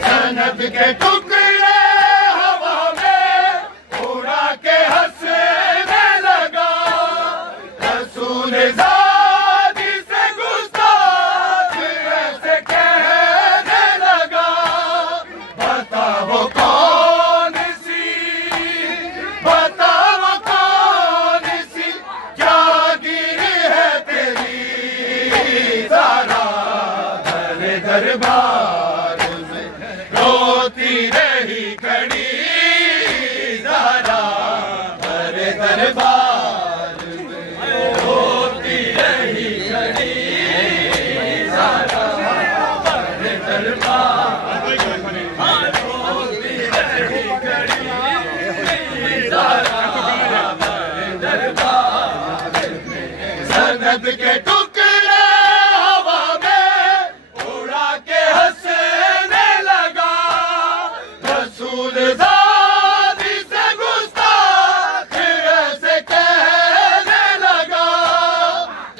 सनद के टुकड़े हवा में उड़ा के हंसने लगा, रसूल ज़ादी से गुस्ताख ऐसे कहने लगा। बताओ कौन सी, बताओ कौन सी जागीर है तेरी, ज़ारा दर दरबार में रोती रही खड़ी, ज़ारा दर दरबार में रोती रही खड़ी, ज़ारा दर दरबार में रोती रही खड़ी, ज़ारा दर दरबार में। सनद के टुकड़े हवा में उड़ा के हंसने लगा, रसूल ज़ादी से गुस्ताख ऐसे कहने लगा।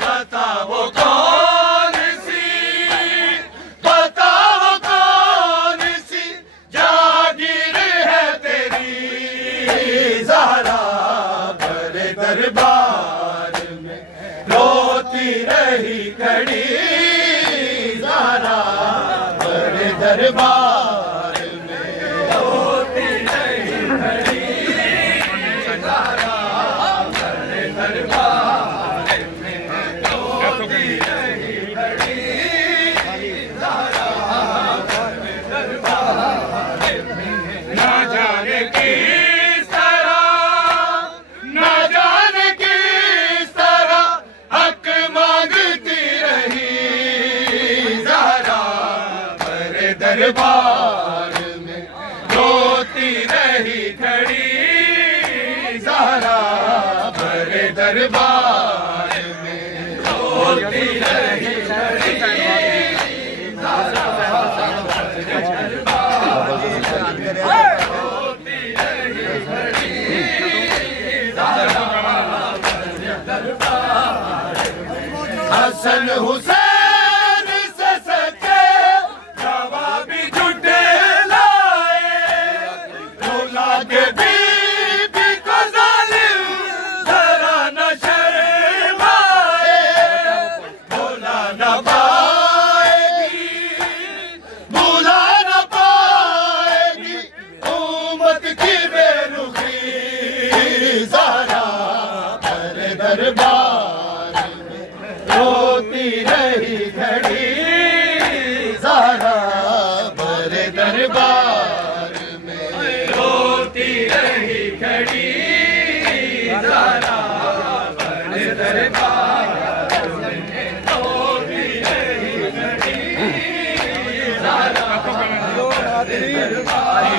बताओ कौन सी, बताओ कौन सी जागीर है तेरी, ज़हरा बड़े दरबार में रोती रही खड़ी, ज़हरा बड़े दरबार में रोती रही खड़ी, ज़हरा बड़े दरबार में रोती रही खड़ी, ज़हरा बड़े दरबार में। ना जाने किस तरह, ना जाने किस तरह हक मांगती रही, ज़हरा बड़े दरबार में रोती रही खड़ी, ज़हरा बड़े दरबार में रोती रही खड़ी, ज़हरा बड़े दरबार में रोती रही खड़ी, ज़हरा बड़े दरबार में। हसन हुसैन से सके जवाबी झूठे लाए, रुला के बीबी को जालिम जरा न शर्माए, भुला न पाएगी, भुला न पाएगी उम्मत की बेरुखी, ज़हरा बड़े दरबार में रोती रही खड़ी, ज़हरा बड़े दरबार में रोती रही खड़ी, ज़हरा बड़े दरबार में रोती रही खड़ी, ज़हरा बड़े दरबार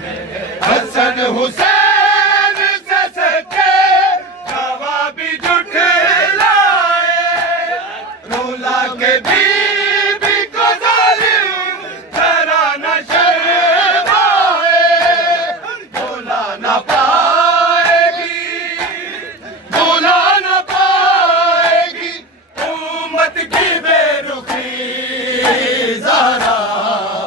में। हसन हुसैन से सके जवाबी झुठलाए, रुला के बीबी को जालिम जरा न शर्माए, भुला न पाएगी, भुला न पाएगी उम्मत की बेरुखी, ज़हरा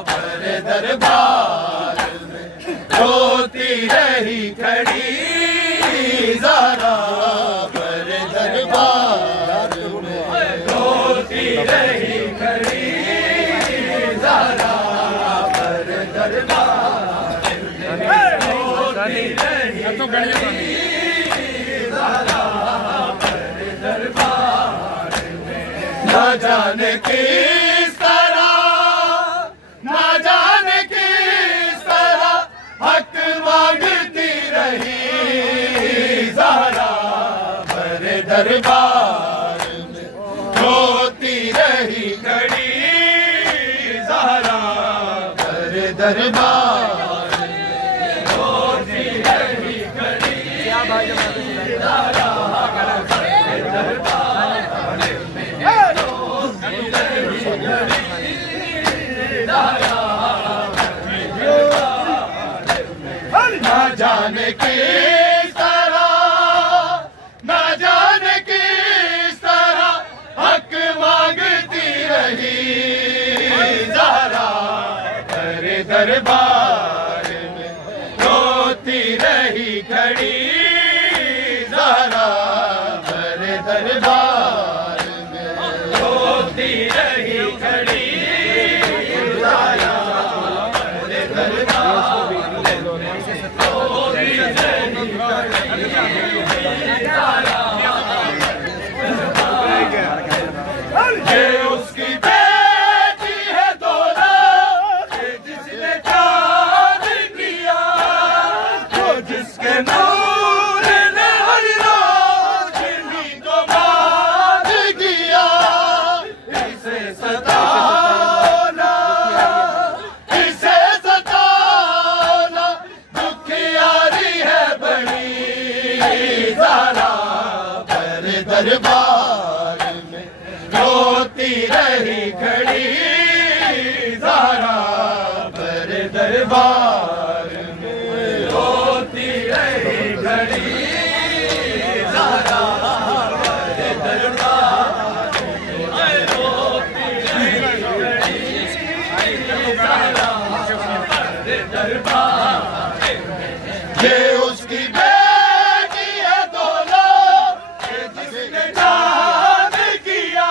बड़े दरबार में रोती रही खड़ी, ज़हरा बड़े दरबार में रोती रही खड़ी, ज़हरा बड़े दरबार में रोती रही खड़ी, ज़हरा बड़े दरबार में। ना जाने किस तरह, ना जाने किस तरह हक मांगती रही, ज़हरा बड़े दरबार में रोती रही खड़ी, ज़हरा बड़े दरबार में रोती रही खड़ी, ज़हरा बड़े दरबार में रोती रही खड़ी, ज़हरा ना जाने किस तरह, ना जाने किस दरबार में रोती रही खड़ी ज़ारा मेरे दरबार में रोती रही खड़ी ज़ारा ये उसकी बेटी है दौलत जिसने चाँद किया तो जिसके नूर ने हर रोशनी को बांध दिया इसे सताना दुखियारी है बड़ी ज़ारा मेरे दरबार में रोती रही खड़ी ज़ारा मेरे दरबार में रोती रही खड़ी ज़ारा मेरे दरबार में रोती रही खड़ी ज़ारा मेरे दरबार ये उसकी बेटी है दौलत जिसने चाँद किया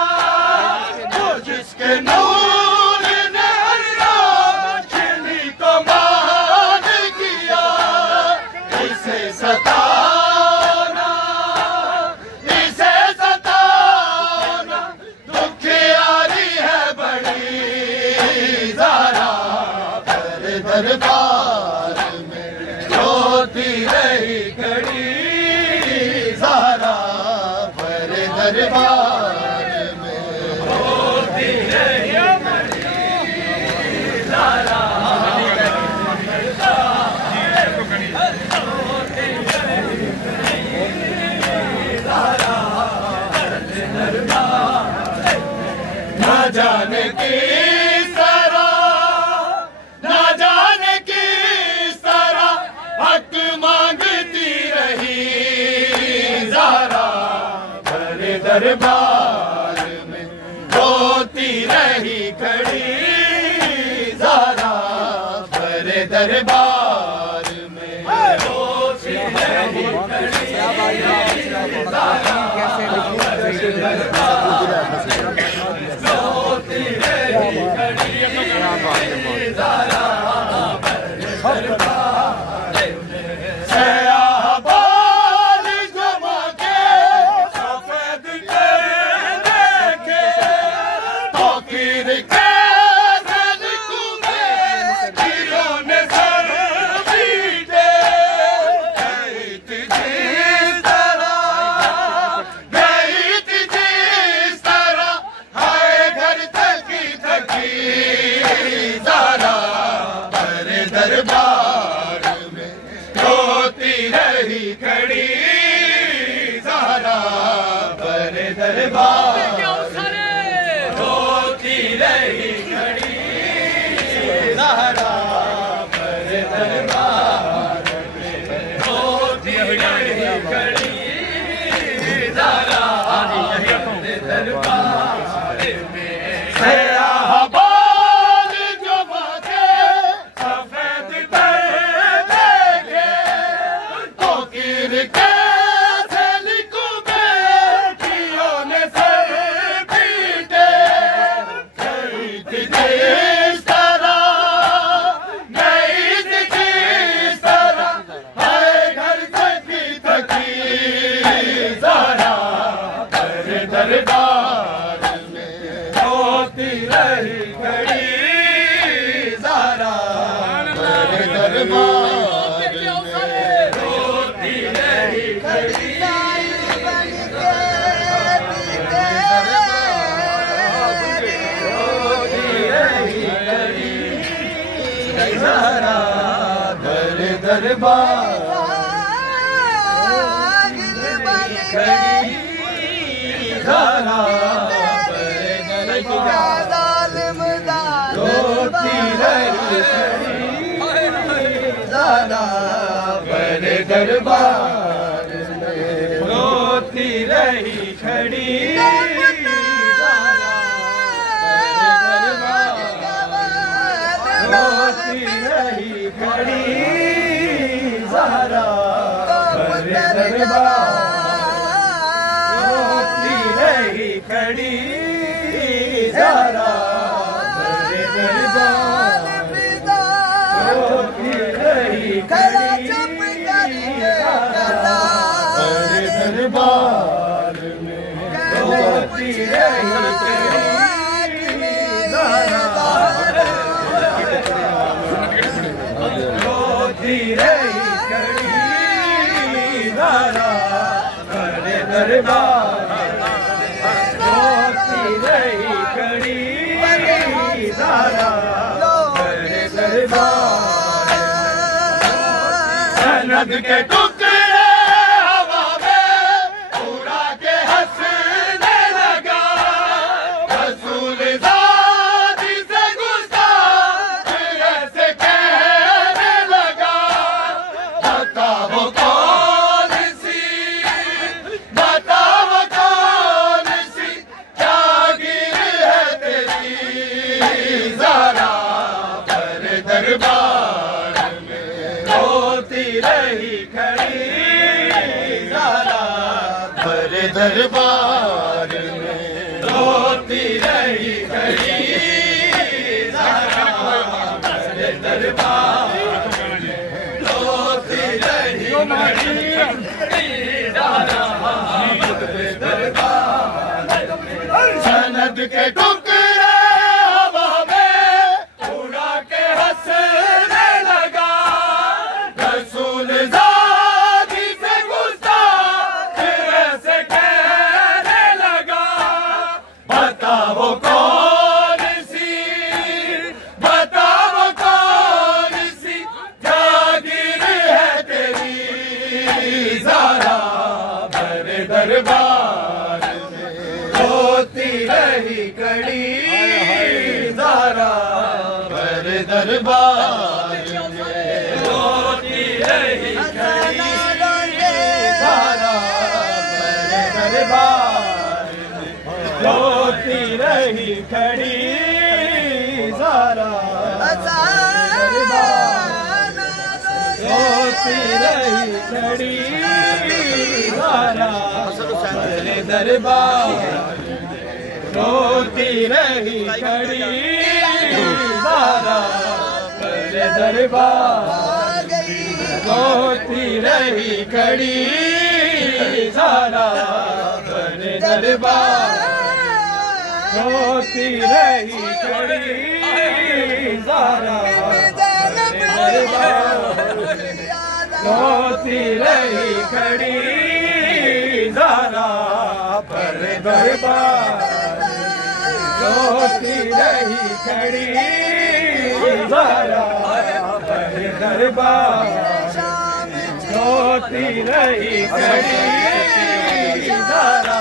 तो जिसके नूर ने रोशनी को बांध किया इसे सताना दुखियारी है बड़ी ज़ारा मेरे दरबार में रोती रही खड़ी ज़ारा मेरे दरबार में रोती रही खड़ी ज़ारा न जाने किस तरह हक मांगती रही ज़ारा मेरे दरबार में रोती रही खड़ी ज़ारा मेरे दरबार में रोती रही खड़ी ज़ारा मेरे दरबार रोती रही खड़ी ज़ारा मेरे दरबार सयाह बाल जमा के सफेद देखे तो कीर के तीरों ने सर पीटे गई थी जिस तरह हाय घर थकी ज़ारा मेरे दरबार में रोती रही खड़ी ज़ारा मेरे दरबार रोती रही खड़ी ज़ारा मेरे दरबार में रोती रही खड़ी ज़ारा मेरे दरबार में सयाह बाल जमा के सफेद देखे तो कीर के बेटियों ने सर पीटे गई थी जिस तरह हर घर थकी ज़ारा मेरे दरबार में रोती रही खड़ी ज़ारा मेरे दरबार में रोती रही खड़ी ज़ारा मेरे दरबार ज़ारा मेरे दरबार रोती रही ज़ारा मेरे दरबार में रोती रही खड़ी रोती रही खड़ी ज़ारा मेरे दरबार खड़ी ज़रा भरे दरबार रोती रही खड़ी ज़रा भरे दरबार में रोती रही रोती रही खड़ी ज़रा भरे दरबार रोती रही खड़ी ज़रा भरे दरबार सनद के टुकड़े हवा में उड़ा के हंसने लगा रसूल ज़ाती से गुस्ताख ऐसे कहने लगा बताओ कौन सी जागीर है तेरी ज़रा भरे दरबार में रोती रही खड़ी ज़रा भरे दरबार में रोती रही खड़ी ज़रा भरे दरबार में रोती रही खड़ी ज़रा भरे दरबार सनद के टुकड़े हवा में उड़ा के हंसने लगा रसूल ज़ाती से गुस्ताख ऐसे कहने लगा बताओ कौन सी जागीर है तेरी ज़रा भरे दरबार में रोती रही खड़ी ज़रा भरे दरबार में रोती रही खड़ी ज़रा भरे दरबार में रोती रही खड़ी ज़रा रोती रही खड़ी ज़रा भरे दरबार रोती रही खड़ी ज़रा भरे दरबार रोती रही खड़ी ज़रा भरे दरबार रोती रही खड़ी ज़रा भरे दरबार रोती रही खड़ी ज़रा भरे दरबार रोती रही खड़ी ज़रा भरे दरबार रोती रही खड़ी ज़रा